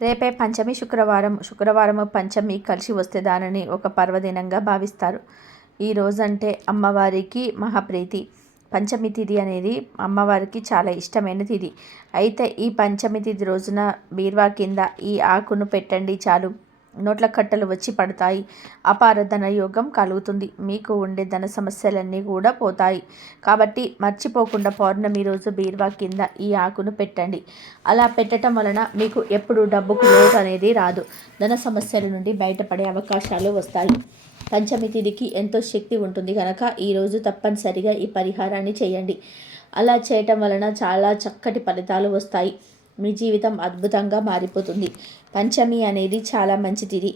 రేపే పంచమి శుక్రవారము పంచమి కలిసి వస్తే దానిని ఒక పర్వదినంగా భావిస్తారు. ఈ రోజంటే అమ్మవారికి మహాప్రీతి. పంచమి తిథి అనేది అమ్మవారికి చాలా ఇష్టమైన తిథి. అయితే ఈ పంచమి తిథి రోజున బీరువా కింద ఈ ఆకును పెట్టండి చాలు, నోట్ల కట్టలు వచ్చి పడతాయి. అపార ధన యోగం కలుగుతుంది. మీకు ఉండే ధన సమస్యలన్నీ కూడా పోతాయి. కాబట్టి మర్చిపోకుండా పౌర్ణమి రోజు బీరువా కింద ఈ ఆకును పెట్టండి. అలా పెట్టడం వలన మీకు ఎప్పుడు డబ్బుకు లోటు అనేది రాదు. ధన సమస్యల నుండి బయటపడే అవకాశాలు వస్తాయి. పంచమి తిథికి ఎంతో శక్తి ఉంటుంది కనుక ఈరోజు తప్పనిసరిగా ఈ పరిహారాన్ని చేయండి. అలా చేయటం వలన చాలా చక్కటి ఫలితాలు వస్తాయి. మీ జీవితం అద్భుతంగా మారిపోతుంది. పంచమి అనేది చాలా మంచి తిథి.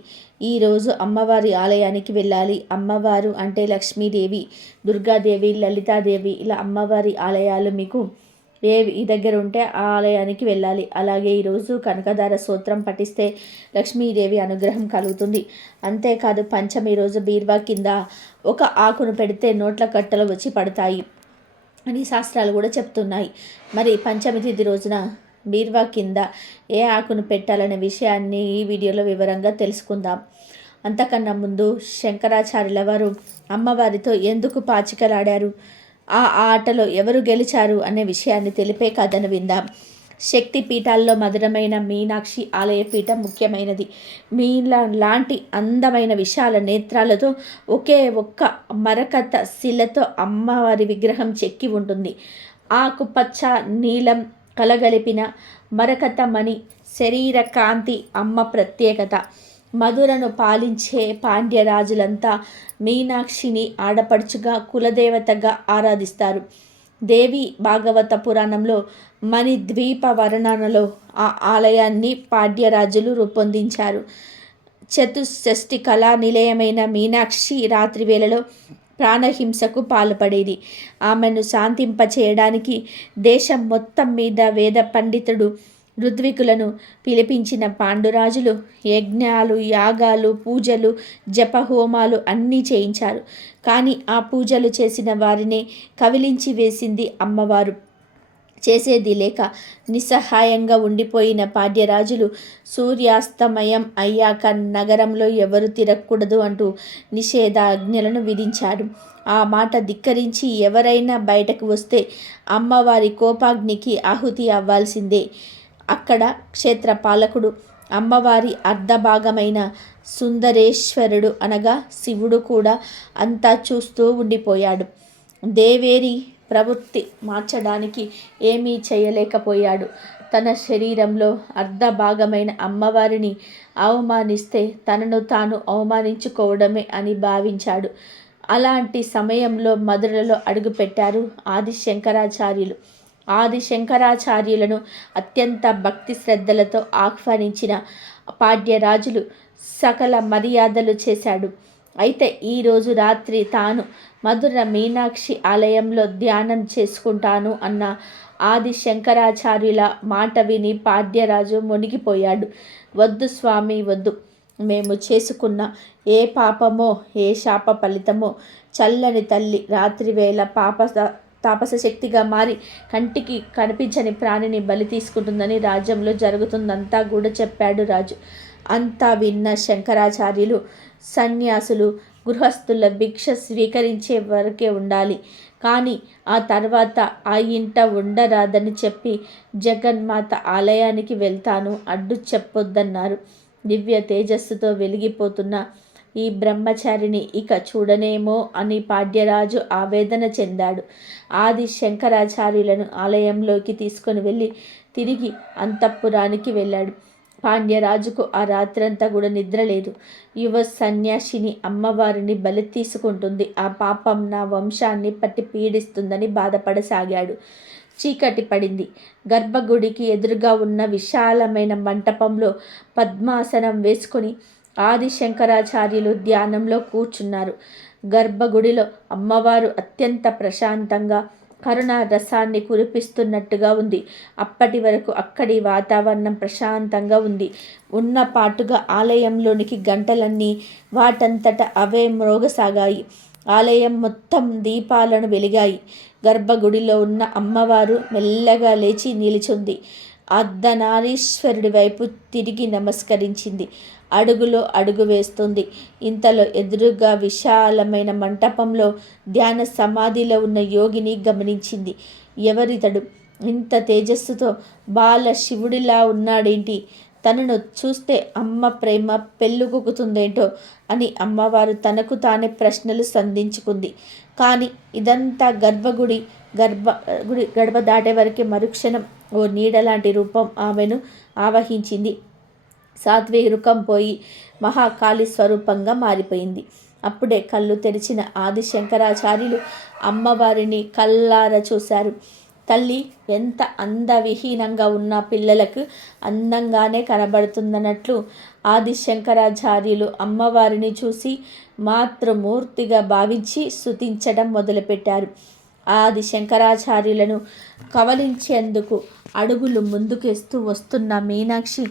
ఈరోజు అమ్మవారి ఆలయానికి వెళ్ళాలి. అమ్మవారు అంటే లక్ష్మీదేవి, దుర్గాదేవి, లలితాదేవి, ఇలా అమ్మవారి ఆలయాలు మీకు ఈ దగ్గర ఉంటే ఆ ఆలయానికి వెళ్ళాలి. అలాగే ఈరోజు కనకదార స్తోత్రం పఠిస్తే లక్ష్మీదేవి అనుగ్రహం కలుగుతుంది. అంతేకాదు పంచమి రోజు బీరువా కింద ఒక ఆకును పెడితే నోట్ల కట్టలు వచ్చి పడతాయి అని శాస్త్రాలు కూడా చెప్తున్నాయి. మరి పంచమి తిథి రోజున బీరువా కింద ఏ ఆకును పెట్టాలనే విషయాన్ని ఈ వీడియోలో వివరంగా తెలుసుకుందాం. అంతకన్నా ముందు శంకరాచార్యుల వారు అమ్మవారితో ఎందుకు పాచికలాడారు, ఆ ఆటలో ఎవరు గెలిచారు అనే విషయాన్ని తెలిపే కథను విందాం. శక్తి పీఠాల్లో మధురమైన మీనాక్షి ఆలయ పీఠం ముఖ్యమైనది. మీలా లాంటి అందమైన విశాల నేత్రాలతో ఒకే ఒక్క మరకత శిలతో అమ్మవారి విగ్రహం చెక్కి ఉంటుంది. ఆకుపచ్చ నీలం కలగలిపిన మరకత మణి శరీర కాంతి అమ్మ ప్రత్యేకత. మధురను పాలించే పాండ్యరాజులంతా మీనాక్షిని ఆడపడుచుగా కులదేవతగా ఆరాధిస్తారు. దేవి భాగవత పురాణంలో మణిద్వీప వర్ణనలో ఆ ఆలయాన్ని పాండ్యరాజులు రూపొందించారు. చతుషష్ఠి కళా నిలయమైన మీనాక్షి రాత్రి వేళలో ప్రాణహింసకు పాల్పడేది. ఆమెను శాంతింపచేయడానికి దేశం మొత్తం మీద వేద పండితుడు ఋత్వికులను పిలిపించిన పాండురాజులు యజ్ఞాలు, యాగాలు, పూజలు, జపహోమాలు అన్నీ చేయించారు. కానీ ఆ పూజలు చేసిన వారినే కవిలించి వేసింది అమ్మవారు. చేసేది లేక నిస్సహాయంగా ఉండిపోయిన పాండ్యరాజులు సూర్యాస్తమయం అయ్యాక నగరంలో ఎవరు తిరగకూడదు అంటూ నిషేధాజ్ఞలను విధించారు. ఆ మాట ధిక్కరించి ఎవరైనా బయటకు వస్తే అమ్మవారి కోపాగ్నికి ఆహుతి అవ్వాల్సిందే. అక్కడ క్షేత్రపాలకుడు అమ్మవారి అర్ధభాగమైన సుందరేశ్వరుడు అనగా శివుడు కూడా అంతా చూస్తూ ఉండిపోయాడు. దేవేరి ప్రవృత్తి మార్చడానికి ఏమీ చేయలేకపోయాడు. తన శరీరంలో అర్ధభాగమైన అమ్మవారిని అవమానిస్తే తనను తాను అవమానించుకోవడమే అని భావించాడు. అలాంటి సమయంలో మధురలో అడుగుపెట్టారు ఆది శంకరాచార్యులు. ఆది శంకరాచార్యులను అత్యంత భక్తి శ్రద్ధలతో ఆహ్వానించిన పాండ్యరాజులు సకల మర్యాదలు చేశాడు. అయితే ఈరోజు రాత్రి తాను మధుర మీనాక్షి ఆలయంలో ధ్యానం చేసుకుంటాను అన్న ఆది శంకరాచార్యుల మాట విని పాండ్యరాజు మునిగిపోయాడు. వద్దు స్వామి వద్దు, మేము చేసుకున్న ఏ పాపమో ఏ శాప ఫలితమో చల్లని తల్లి రాత్రివేళ తాపస శక్తిగా మారి కంటికి కనిపించని ప్రాణిని బలి తీసుకుంటుందని రాజ్యంలో జరుగుతుందంతా కూడా చెప్పాడు రాజు. అంతా విన్న శంకరాచార్యులు సన్యాసులు గృహస్థుల భిక్ష స్వీకరించే వరకే ఉండాలి, కానీ ఆ తర్వాత ఆ ఇంట ఉండరాదని చెప్పి జగన్మాత ఆలయానికి వెళ్తాను అడ్డు చెప్పొద్దన్నారు. దివ్య తేజస్సుతో వెలిగిపోతున్న ఈ బ్రహ్మచారిని ఇక చూడనేమో అని పాండ్యరాజు ఆవేదన చెందాడు. ఆది శంకరాచార్యులను ఆలయంలోకి తీసుకొని వెళ్ళి తిరిగి అంతఃపురానికి వెళ్ళాడు. పాండ్యరాజుకు ఆ రాత్రంతా కూడా నిద్ర లేదు. యువ సన్యాసిని అమ్మవారిని బలి తీసుకుంటుంది, ఆ పాపం నా వంశాన్ని పట్టి పీడిస్తుందని బాధపడసాగాడు. చీకటి పడింది. గర్భగుడికి ఎదురుగా ఉన్న విశాలమైన మంటపంలో పద్మాసనం వేసుకొని ఆది శంకరాచార్యులు ధ్యానంలో కూర్చున్నారు. గర్భగుడిలో అమ్మవారు అత్యంత ప్రశాంతంగా కరుణా రసాన్ని కురిపిస్తున్నట్టుగా ఉంది. అప్పటి వరకు అక్కడి వాతావరణం ప్రశాంతంగా ఉంది. ఉన్న పాటుగా ఆలయంలోనికి గంటలన్నీ వాటంతట అవే మ్రోగసాగాయి. ఆలయం మొత్తం దీపాలను వెలిగాయి. గర్భగుడిలో ఉన్న అమ్మవారు మెల్లగా లేచి నిలిచింది. అర్ధనారీశ్వరుడి వైపు తిరిగి నమస్కరించింది. అడుగులో అడుగు వేస్తుంది. ఇంతలో ఎదురుగా విశాలమైన మంటపంలో ధ్యాన సమాధిలో ఉన్న యోగిని గమనించింది. ఎవరితడు? ఇంత తేజస్సుతో బాల శివుడిలా ఉన్నాడేంటి? తనను చూస్తే అమ్మ ప్రేమ పెళ్ళుగుకుతుందేంటో అని అమ్మవారు తనకు తానే ప్రశ్నలు సంధించుకుంది. కానీ ఇదంతా గర్భగుడి గడప దాటే వరకే. మరుక్షణం ఓ నీడలాంటి రూపం ఆమెను ఆవహించింది. సాత్వికం పోయి మహాకాళి స్వరూపంగా మారిపోయింది. అప్పుడే కళ్ళు తెరిచిన ఆది శంకరాచార్యులు అమ్మవారిని కళ్ళారా చూశారు. తల్లి ఎంత అందవిహీనంగా ఉన్న పిల్లలకు అందంగానే కనబడుతుందన్నట్లు ఆది శంకరాచార్యులు అమ్మవారిని చూసి మాతృమూర్తిగా భావించి స్తుతించడం మొదలుపెట్టారు. ఆది శంకరాచార్యులను కవలించేందుకు అడుగులు ముందుకేస్తూ వస్తున్న మీనాక్షి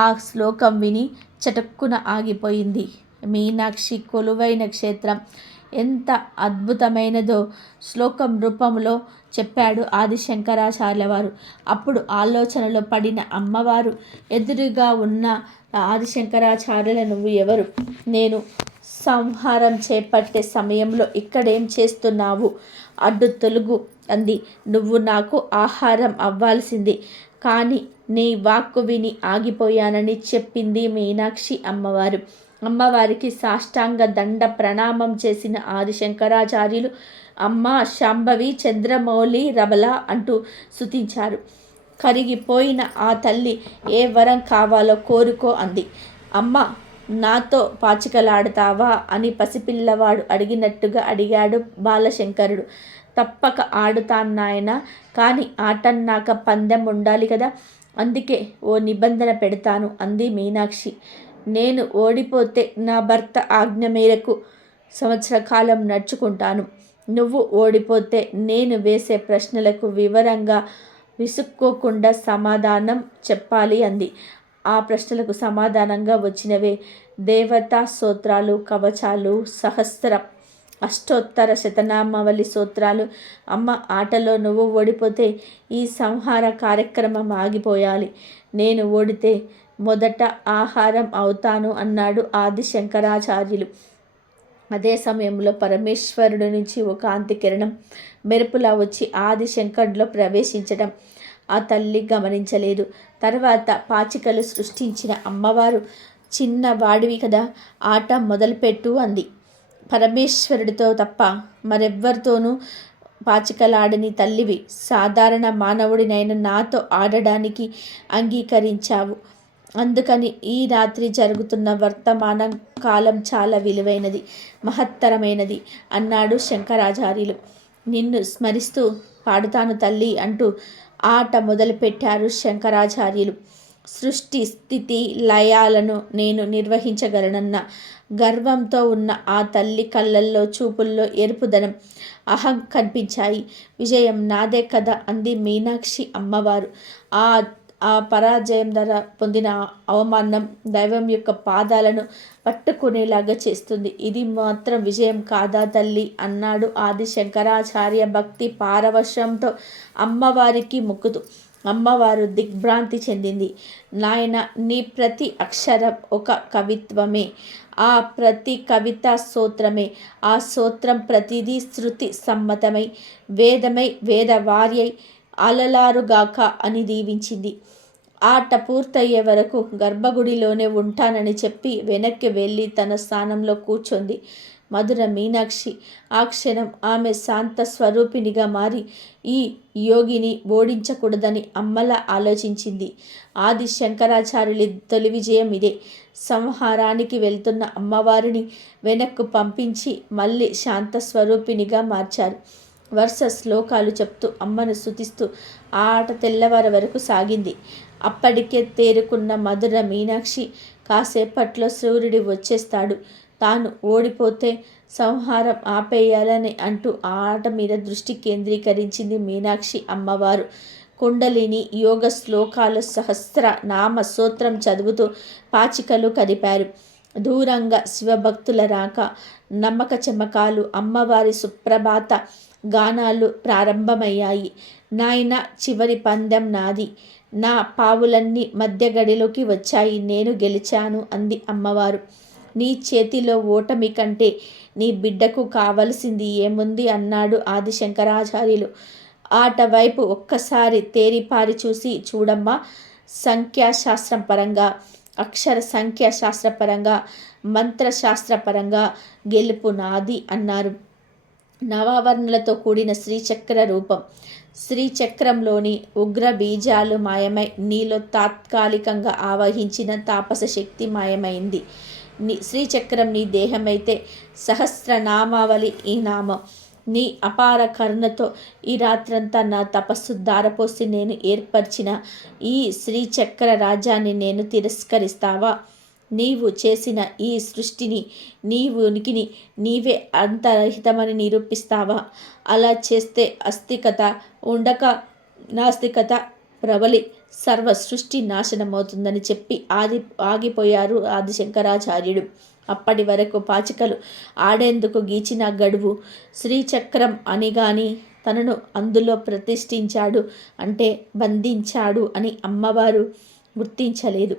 ఆ శ్లోకం విని చటుక్కున ఆగిపోయింది. మీనాక్షి కొలువైన క్షేత్రం ఎంత అద్భుతమైనదో శ్లోకం రూపంలో చెప్పాడు ఆది శంకరాచార్యుల వారు. అప్పుడు ఆలోచనలో పడిన అమ్మవారు ఎదురుగా ఉన్న ఆది శంకరాచార్యుల, నువ్వు ఎవరు? నేను సంహారం చేపట్టే సమయంలో ఇక్కడేం చేస్తున్నావు? అడ్డు తొలుగు అంది. నువ్వు నాకు ఆహారం అవ్వాల్సింది, కానీ నీ వాక్కు విని ఆగిపోయానని చెప్పింది మీనాక్షి అమ్మవారు. అమ్మవారికి సాష్టాంగ దండ ప్రణామం చేసిన ఆది శంకరాచార్యులు అమ్మ శాంభవి చంద్రమౌళి రబల అంటూ స్తుతించారు. కరిగిపోయిన ఆ తల్లి ఏ వరం కావాలో కోరుకో అంది. అమ్మ, నాతో పాచికలాడతావా అని పసిపిల్లవాడు అడిగినట్టుగా అడిగాడు బాలశంకరుడు. తప్పక ఆడుతాన్నాయన, కానీ ఆటన్నాక పందెం ఉండాలి కదా, అందుకే ఓ నిబంధన పెడతాను అంది మీనాక్షి. నేను ఓడిపోతే నా భర్త ఆజ్ఞ మేరకు సంవత్సర కాలం నడుచుకుంటాను. నువ్వు ఓడిపోతే నేను వేసే ప్రశ్నలకు వివరంగా విసుక్కోకుండా సమాధానం చెప్పాలి అంది. ఆ ప్రశ్నలకు సమాధానంగా వచ్చినవే దేవతా స్తోత్రాలు, కవచాలు, సహస్ర అష్టోత్తర శతనామావళి స్తోత్రాలు. అమ్మ, ఆటలో నువ్వు ఓడిపోతే ఈ సంహార కార్యక్రమం ఆగిపోయాలి. నేను ఓడితే మొదట ఆహారం అవుతాను అన్నాడు ఆది శంకరాచార్యులు. అదే సమయంలో పరమేశ్వరుడి నుంచి ఒక కాంతి కిరణం మెరుపులా వచ్చి ఆది శంకరుడిలో ప్రవేశించడం ఆ తల్లి గమనించలేదు. తర్వాత పాచికలు సృష్టించిన అమ్మవారు, చిన్న వాడివి కదా, ఆట మొదలుపెట్టు అంది. పరమేశ్వరుడితో తప్ప మరెవ్వరితోనూ పాచికలాడని తల్లివి, సాధారణ మానవుడినైన నాతో ఆడడానికి అంగీకరించావు. అందుకని ఈ రాత్రి జరుగుతున్న వర్తమాన కాలం చాలా విలువైనది, మహత్తరమైనది అన్నాడు శంకరాచార్యులు. నిన్ను స్మరిస్తూ పాడుతాను తల్లి అంటూ ఆట మొదలుపెట్టారు శంకరాచార్యులు. సృష్టి స్థితి లయాలను నేను నిర్వహించగలనన్న గర్వంతో ఉన్న ఆ తల్లి కళ్ళల్లో చూపుల్లో ఎరుపుదనం, అహం కనిపించాయి. విజయం నాదే కదా అంది మీనాక్షి అమ్మవారు. ఆ పరాజయం ధర పొందిన అవమానం దైవం యొక్క పాదాలను పట్టుకునేలాగా చేస్తుంది. ఇది మాత్రం విజయం కాదా తల్లి అన్నాడు ఆది శంకరాచార్య భక్తి పారవశ్యంతో అమ్మవారికి మొక్కుతూ. అమ్మవారు దిగ్భ్రాంతి చెందింది. నాయన, నీ ప్రతి అక్షరం ఒక కవిత్వమే, ఆ ప్రతి కవిత స్తోత్రమే, ఆ స్తోత్రం ప్రతిదీ శృతి సమ్మతమై వేదమై వేదవార్యై అలలారుగాక అని దీవించింది. ఆట పూర్తయ్యే వరకు గర్భగుడిలోనే ఉంటానని చెప్పి వెనక్కి వెళ్ళి తన స్థానంలో కూర్చొంది మధుర మీనాక్షి. ఆ క్షణం ఆమె శాంత స్వరూపిణిగా మారి ఈ యోగిని ఓడించకూడదని అమ్మలా ఆలోచించింది. ఆది శంకరాచార్యులి తొలి విజయం ఇదే. సంహారానికి వెళ్తున్న అమ్మవారిని వెనక్కు పంపించి మళ్ళీ శాంత స్వరూపిణిగా మార్చారు. వరుస శ్లోకాలు చెప్తూ అమ్మను స్తుతిస్తూ ఆ ఆట తెల్లవారి వరకు సాగింది. అప్పటికే తేరుకున్న మధుర మీనాక్షి, కాసేపట్లో సూర్యుడు వచ్చేస్తాడు, తాను ఓడిపోతే సంహారం ఆపేయాలని అంటూ ఆ ఆట మీద దృష్టి కేంద్రీకరించింది మీనాక్షి అమ్మవారు. కుండలిని యోగ శ్లోకాలు సహస్ర నామ స్తోత్రం చదువుతూ పాచికలు కదిపారు. దూరంగా శివభక్తుల రాక, నమ్మక చమకాలు, అమ్మవారి సుప్రభాత గానాలు ప్రారంభమయ్యాయి. నాయన చివరి పందెం నాది. నా పావులన్నీ మధ్య గడిలోకి వచ్చాయి. నేను గెలిచాను అంది అమ్మవారు. నీ చేతిలో ఓటమి కంటే నీ బిడ్డకు కావలసింది ఏముంది అన్నాడు ఆదిశంకరాచార్యులు. ఆట వైపు ఒక్కసారి తేరిపారి చూడమ్మా. సంఖ్యాశాస్త్రం పరంగా, అక్షర సంఖ్యాశాస్త్రపరంగా, మంత్రశాస్త్రపరంగా గెలుపు నాది అన్నారు. నవావరణలతో కూడిన శ్రీచక్ర రూపం. శ్రీచక్రంలోని ఉగ్ర బీజాలు మాయమై నీలో తాత్కాలికంగా ఆవహించిన తాపస శక్తి మాయమైంది. శ్రీచక్రం నీ దేహమైతే సహస్రనామావళి ఈ నామం. నీ అపార కరుణతో ఈ రాత్రంతా నా తపస్సు దారపోసి నేను ఏర్పరిచిన ఈ శ్రీచక్ర రాజ్యాన్ని నేను తిరస్కరిస్తావా? నీవు చేసిన ఈ సృష్టిని, నీవు ఉనికిని నీవే అంతరహితమని నిరూపిస్తావా? అలా చేస్తే అస్తికత ఉండక నాస్తికత ప్రబలి సర్వ సృష్టి నాశనమవుతుందని చెప్పి ఆగిపోయారు ఆదిశంకరాచార్యుడు. అప్పటి వరకు పాచికలు ఆడేందుకు గీచిన గడువు శ్రీచక్రం అని గాని తనను అందులో ప్రతిష్ఠించాడు అంటే బంధించాడు అని అమ్మవారు గుర్తించలేదు.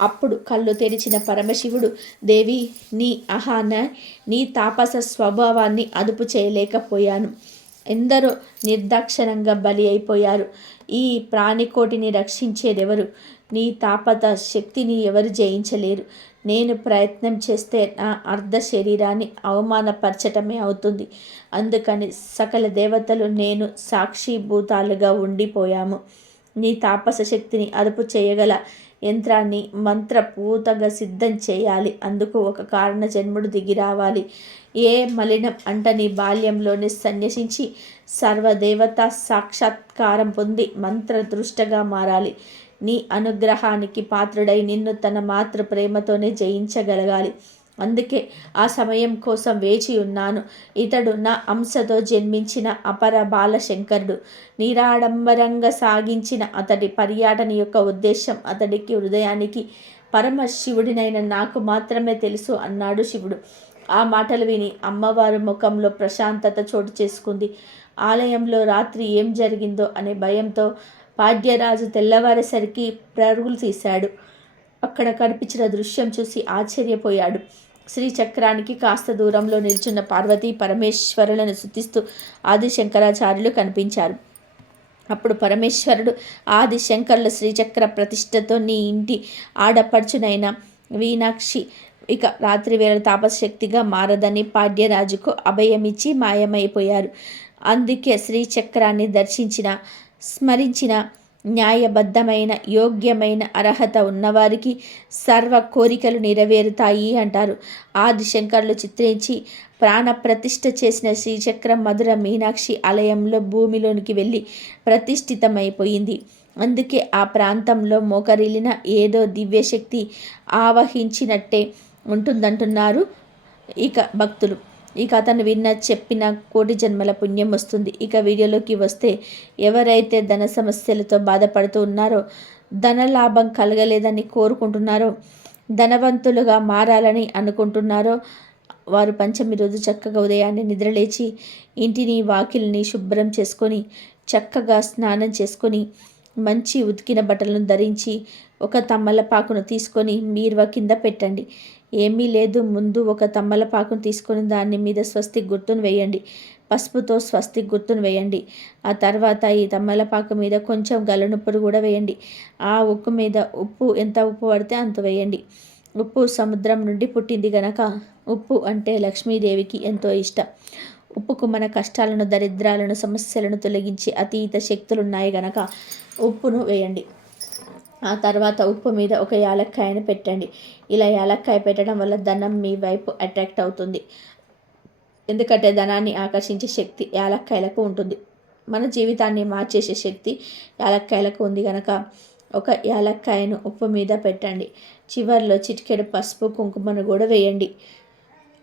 అప్పుడు కళ్ళు తెరిచిన పరమశివుడు, దేవి, నీ నీ తాపస స్వభావాన్ని అదుపు చేయలేకపోయాను. ఎందరో నిర్దాక్షణంగా బలి అయిపోయారు. ఈ ప్రాణికోటిని రక్షించేదెవరు? నీ తాపత శక్తిని ఎవరు జయించలేరు. నేను ప్రయత్నం చేస్తే నా అర్ధ శరీరాన్ని అవమానపరచటమే అవుతుంది. అందుకని సకల దేవతలు నేను సాక్షిభూతాలుగా ఉండిపోయాము. నీ తాపస శక్తిని అదుపు చేయగల యంత్రాన్ని మంత్రపూతంగా సిద్ధం చేయాలి. అందుకు ఒక కారణ జన్ముడు దిగి రావాలి. ఏ మలినం అంటని బాల్యంలోనే సన్యసించి సర్వదేవత సాక్షాత్కారం పొంది మంత్రదృష్టగా మారాలి. నీ అనుగ్రహానికి పాత్రుడై నిన్ను తన మాతృ ప్రేమతోనే జయించగలగాలి. అందుకే ఆ సమయం కోసం వేచి ఉన్నాను. ఇతడు నా అంశతో జన్మించిన అపర బాలశంకరుడు. నిరాడంబరంగా సాగించిన అతడి పర్యటన యొక్క ఉద్దేశం అతడికి హృదయానికి పరమశివుడినైన నాకు మాత్రమే తెలుసు అన్నాడు శివుడు. ఆ మాటలు విని అమ్మవారు ముఖంలో ప్రశాంతత చోటు చేసుకుంది. ఆలయంలో రాత్రి ఏం జరిగిందో అనే భయంతో పాడ్యరాజు తెల్లవారేసరికి పరుగులు తీశాడు. అక్కడ కనిపించిన దృశ్యం చూసి ఆశ్చర్యపోయాడు. శ్రీచక్రానికి కాస్త దూరంలో నిల్చున్న పార్వతీ పరమేశ్వరులను స్తుతిస్తూ ఆదిశంకరాచార్యులు కనిపించారు. అప్పుడు పరమేశ్వరుడు, ఆదిశంకరుల శ్రీచక్ర ప్రతిష్టతో నీ ఇంటి ఆడపడుచునైన వీనాక్షి ఇక రాత్రి వేళ తాపశక్తిగా మారదని పాడ్యరాజుకు అభయమిచ్చి మాయమైపోయారు. అందుకే శ్రీచక్రాన్ని దర్శించిన, స్మరించిన న్యాయబద్ధమైన, యోగ్యమైన అర్హత ఉన్నవారికి సర్వ కోరికలు నెరవేరుతాయి అంటారు. ఆదిశంకరులు చిత్రించి ప్రాణప్రతిష్ఠ చేసిన శ్రీచక్రం మధుర మీనాక్షి ఆలయంలో భూమిలోనికి వెళ్ళి ప్రతిష్ఠితమైపోయింది. అందుకే ఆ ప్రాంతంలో మోకరిల్లిన ఏదో దివ్యశక్తి ఆవహించినట్టే ఉంటుందంటున్నారు ఇక భక్తులు. ఈ కథను చెప్పిన కోటి జన్మల పుణ్యం వస్తుంది. ఇక వీడియోలోకి వస్తే, ఎవరైతే ధన సమస్యలతో బాధపడుతూ ఉన్నారో, ధన లాభం కలగలేదని కోరుకుంటున్నారో, ధనవంతులుగా మారాలని అనుకుంటున్నారో వారు పంచమి రోజు చక్కగా ఉదయాన్నే నిద్రలేచి ఇంటిని వాకిలిని శుభ్రం చేసుకొని చక్కగా స్నానం చేసుకొని మంచి ఉతికిన బట్టలను ధరించి ఒక తమ్మలపాకును తీసుకొని బీరువా కింద పెట్టండి. ఏమీ లేదు, ముందు ఒక తమ్మలపాకును తీసుకొని దాని మీద స్వస్తిక్ గుర్తును వేయండి. పసుపుతో స్వస్తిక్ గుర్తును వేయండి. ఆ తర్వాత ఈ తమ్మలపాకు మీద కొంచెం గల్లనుప్పును కూడా వేయండి. ఆ ఉప్పు మీద ఎంత ఉప్పు పడితే అంత వేయండి. ఉప్పు సముద్రం నుండి పుట్టింది గనక ఉప్పు అంటే లక్ష్మీదేవికి ఎంతో ఇష్టం. ఉప్పుకు మన కష్టాలను, దరిద్రాలను, సమస్యలను తొలగించి అతీత శక్తులున్నాయి గనక ఉప్పును వేయండి. ఆ తర్వాత ఉప్పు మీద ఒక యాలక్కాయను పెట్టండి. ఇలా యాలక్కాయ పెట్టడం వల్ల ధనం మీ వైపు అట్రాక్ట్ అవుతుంది. ఎందుకంటే ధనాన్ని ఆకర్షించే శక్తి యాలక్కాయలకు ఉంటుంది. మన జీవితాన్ని మార్చేసే శక్తి యాలక్కాయలకు ఉంది కనుక ఒక యాలక్కాయను ఉప్పు మీద పెట్టండి. చివర్లో చిటికెడు పసుపు, కుంకుమను కూడా వేయండి.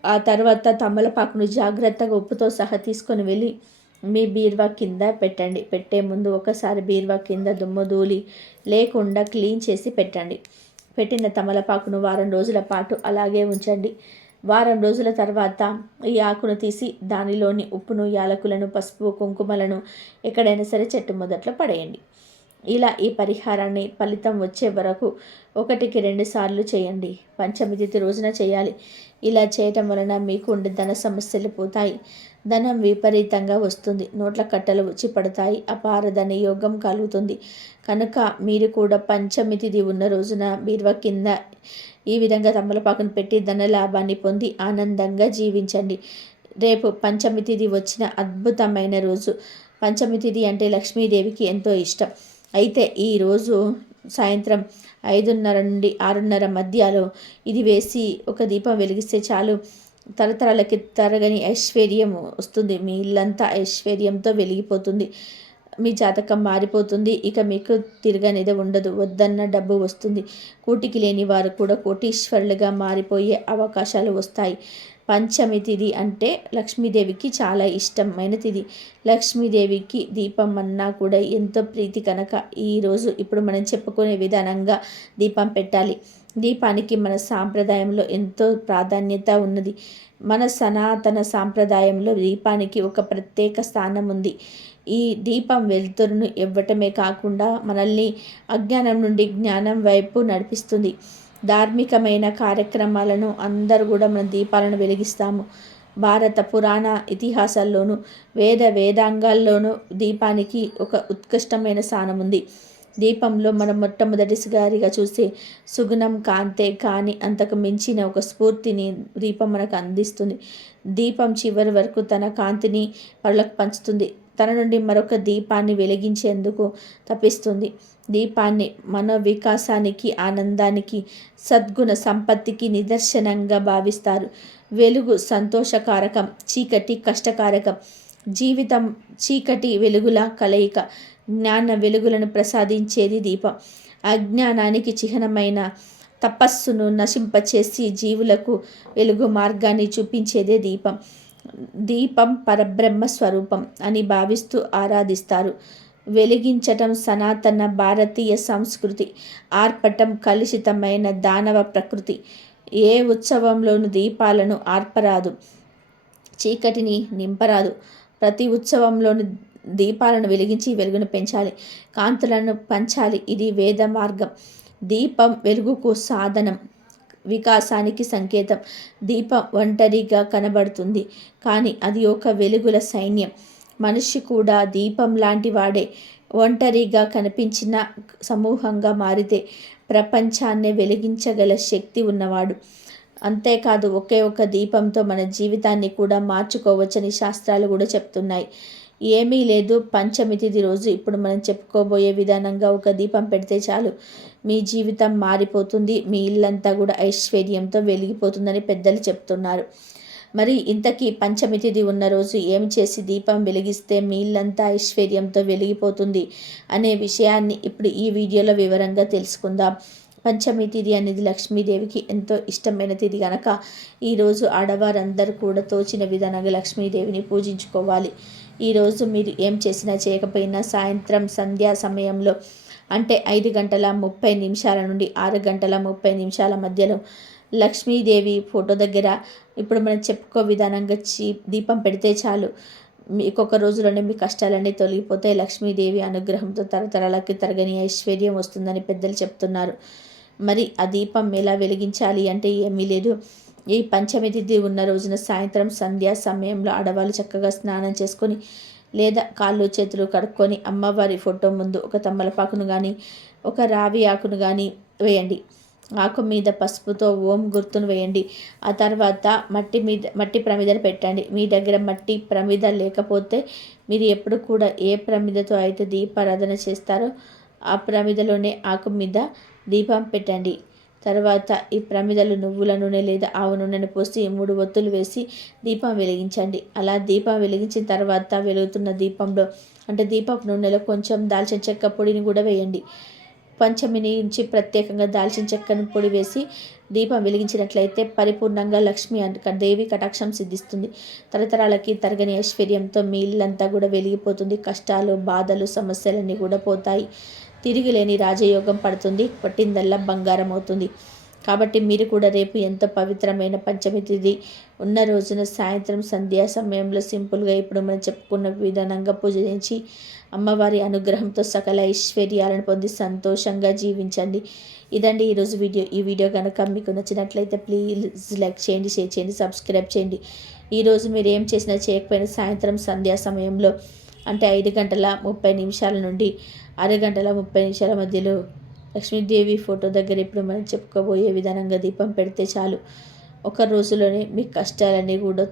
ఆ తర్వాత తమలపాకును జాగ్రత్తగా ఉప్పుతో సహా తీసుకొని వెళ్ళి మీ బీరువా కింద పెట్టండి. పెట్టే ముందు ఒకసారి బీరువా కింద దుమ్ము ధూళి లేకుండా క్లీన్ చేసి పెట్టండి. పెట్టిన తమలపాకును వారం రోజుల పాటు అలాగే ఉంచండి. వారం రోజుల తర్వాత ఈ ఆకును తీసి దానిలోని ఉప్పును, యాలకులను, పసుపు, కుంకుమలను ఎక్కడైనా సరే చెట్టు మొదట్లో పడేయండి. ఇలా ఈ పరిహారాన్ని ఫలితం వచ్చే వరకు 1కి 2 సార్లు చేయండి. పంచమి తిథి రోజున చేయాలి. ఇలా చేయటం వలన మీకు ఉండే ధన సమస్యలు పోతాయి. ధనం విపరీతంగా వస్తుంది. నోట్ల కట్టలు వచ్చి పడతాయి. అపార ధన యోగం కలుగుతుంది. కనుక మీరు కూడా పంచమి తిథి ఉన్న రోజున బీరువా కింద ఈ విధంగా తమలపాకును పెట్టి ధన లాభాన్ని పొంది ఆనందంగా జీవించండి. రేపు పంచమి తిథి వచ్చిన అద్భుతమైన రోజు. పంచమి తిథి అంటే లక్ష్మీదేవికి ఎంతో ఇష్టం. అయితే ఈరోజు సాయంత్రం 5:30 నుండి 6:30 మధ్యలో ఇది వేసి ఒక దీపం వెలిగిస్తే చాలు, తరతరాలకి తరగని ఐశ్వర్యం వస్తుంది. మీ ఇల్లంతా ఐశ్వర్యంతో వెలిగిపోతుంది. మీ జాతకం మారిపోతుంది. ఇక మీకు తిరగనిది ఉండదు. వద్దన్న డబ్బు వస్తుంది. కూటికి లేని వారు కూడా కోటీశ్వరులుగా మారిపోయే అవకాశాలు వస్తాయి. పంచమి తిథి అంటే లక్ష్మీదేవికి చాలా ఇష్టమైన తిథి. లక్ష్మీదేవికి దీపం అన్నా కూడా ఎంతో ప్రీతి కనుక ఈరోజు ఇప్పుడు మనం చెప్పుకునే విధానంగా దీపం పెట్టాలి. దీపానికి మన సాంప్రదాయంలో ఎంతో ప్రాధాన్యత ఉన్నది. మన సనాతన సాంప్రదాయంలో దీపానికి ఒక ప్రత్యేక స్థానం ఉంది. ఈ దీపం వెలుతురును ఇవ్వటమే కాకుండా మనల్ని అజ్ఞానం నుండి జ్ఞానం వైపు నడిపిస్తుంది. ధార్మికమైన కార్యక్రమాలను అందరూ కూడా మన దీపాలను వెలిగిస్తాము. భారత పురాణ ఇతిహాసాల్లోనూ వేదాంగాల్లోనూ దీపానికి ఒక ఉత్కృష్టమైన స్థానం ఉంది. దీపంలో మనం మొట్టమొదటిసారిగా చూసే సుగుణం కాంతే కానీ అంతకు మించిన ఒక స్ఫూర్తిని దీపం మనకు అందిస్తుంది. దీపం చివరి వరకు తన కాంతిని పరులకు పంచుతుంది. తన నుండి మరొక దీపాన్ని వెలిగించేందుకు తప్పిస్తుంది. దీపాన్ని మనో వికాసానికి, ఆనందానికి, సద్గుణ సంపత్తికి నిదర్శనంగా భావిస్తారు. వెలుగు సంతోషకారకం, చీకటి కష్టకారకం. జీవితం చీకటి వెలుగుల కలయిక. జ్ఞాన వెలుగులను ప్రసాదించేది దీపం. అజ్ఞానానికి చిహ్నమైన తపస్సును నశింపచేసి జీవులకు వెలుగు మార్గాన్ని చూపించేదే దీపం. దీపం పరబ్రహ్మ స్వరూపం అని భావిస్తూ ఆరాధిస్తారు. వెలిగించటం సనాతన భారతీయ సంస్కృతి. ఆర్పటం కలుషితమైన దానవ ప్రకృతి. ఏ ఉత్సవంలోనూ దీపాలను ఆర్పరాదు, చీకటిని నింపరాదు. ప్రతి ఉత్సవంలోని దీపాలను వెలిగించి వెలుగును పెంచాలి, కాంతులను పంచాలి. ఇది వేద మార్గం. దీపం వెలుగుకు సాధనం, వికాసానికి సంకేతం. దీపం ఒంటరిగా కనబడుతుంది కానీ అది ఒక వెలుగుల సైన్యం. మనిషి కూడా దీపం లాంటి వాడే. ఒంటరిగా కనిపించిన సమూహంగా మారితే ప్రపంచాన్నే వెలిగించగల శక్తి ఉన్నవాడు. అంతేకాదు ఒకే ఒక దీపంతో మన జీవితాన్ని కూడా మార్చుకోవచ్చని శాస్త్రాలు కూడా చెప్తున్నాయి. ఏమీ లేదు, పంచమి తిథి రోజు ఇప్పుడు మనం చెప్పుకోబోయే విధానంగా ఒక దీపం పెడితే చాలు, మీ జీవితం మారిపోతుంది. మీ ఇల్లంతా కూడా ఐశ్వర్యంతో వెలిగిపోతుందని పెద్దలు చెప్తున్నారు. మరి ఇంతకీ పంచమి తిథి ఉన్న రోజు ఏం చేసి దీపం వెలిగిస్తే మీ ఇల్లంతా ఐశ్వర్యంతో వెలిగిపోతుంది అనే విషయాన్ని ఇప్పుడు ఈ వీడియోలో వివరంగా తెలుసుకుందాం. పంచమి తిథి అనేది లక్ష్మీదేవికి ఎంతో ఇష్టమైన తిథి కనుక ఈరోజు ఆడవారందరూ కూడా తోచిన విధానంగా లక్ష్మీదేవిని పూజించుకోవాలి. ఈరోజు మీరు ఏం చేసినా చేయకపోయినా సాయంత్రం సంధ్యా సమయంలో అంటే 5:30 నుండి 6:30 మధ్యలో లక్ష్మీదేవి ఫోటో దగ్గర ఇప్పుడు మనం చెప్పుకో విధానంగా దీపం పెడితే చాలు, ఇంకొక రోజులోనే మీ కష్టాలన్నీ తొలగిపోతాయి. లక్ష్మీదేవి అనుగ్రహంతో తరతరాలకి తరగని ఐశ్వర్యం వస్తుందని పెద్దలు చెప్తున్నారు. మరి ఆ దీపం ఎలా వెలిగించాలి అంటే ఏమీ లేదు. ఈ పంచమి తిథి ఉన్న రోజున సాయంత్రం సంధ్యా సమయంలో ఆడవాళ్ళు చక్కగా స్నానం చేసుకొని లేదా కాళ్ళు చేతులు కడుక్కొని అమ్మవారి ఫోటో ముందు ఒక తమలపాకును కానీ ఒక రావి ఆకును కానీ వేయండి. ఆకు మీద పసుపుతో ఓం గుర్తును వేయండి. ఆ తర్వాత మట్టి ప్రమిదను పెట్టండి. మీ దగ్గర మట్టి ప్రమిద లేకపోతే మీరు ఎప్పుడు కూడా ఏ ప్రమిదతో అయితే దీపారాధన చేస్తారో ఆ ప్రమిదలోనే ఆకు మీద దీపం పెట్టండి. తర్వాత ఈ ప్రమిదలు నువ్వుల నూనె లేదా ఆవు నూనెను పోసి 3 ఒత్తులు వేసి దీపం వెలిగించండి. అలా దీపం వెలిగించిన తర్వాత వెలుగుతున్న దీపంలో అంటే దీపపు నూనెలో కొంచెం దాల్చిన చెక్క పొడిని కూడా వేయండి. పంచమి నుంచి ప్రత్యేకంగా దాల్చిన చెక్కను పొడి వేసి దీపం వెలిగించినట్లయితే పరిపూర్ణంగా లక్ష్మీ దేవి కటాక్షం సిద్ధిస్తుంది. తరతరాలకి తరగని ఐశ్వర్యంతో మీ ఇల్లంతా కూడా వెలిగిపోతుంది. కష్టాలు, బాధలు, సమస్యలన్నీ కూడా పోతాయి. తిరిగిలేని రాజయోగం పడుతుంది. పట్టిందల్లా బంగారం అవుతుంది. కాబట్టి మీరు కూడా రేపు ఎంతో పవిత్రమైన పంచమి తిథి ఉన్న రోజున సాయంత్రం సంధ్యా సమయంలో సింపుల్గా ఇప్పుడు మనం చెప్పుకున్న విధానంగా పూజించి అమ్మవారి అనుగ్రహంతో సకల ఐశ్వర్యాలను పొంది సంతోషంగా జీవించండి. ఇదండి ఈరోజు వీడియో. ఈ వీడియో కనుక మీకు నచ్చినట్లయితే ప్లీజ్ లైక్ చేయండి, షేర్ చేయండి, సబ్స్క్రైబ్ చేయండి. ఈరోజు మీరు ఏం చేసినా చేయకపోయినా సాయంత్రం సంధ్యా సమయంలో అంటే 5:30 నుండి 6:30 మధ్యలో లక్ష్మీదేవి ఫోటో దగ్గర ఇప్పుడు మనం చెప్పుకోబోయే విధానంగా దీపం పెడితే చాలు, ఒక రోజులోనే మీ కష్టాలన్నీ కూడా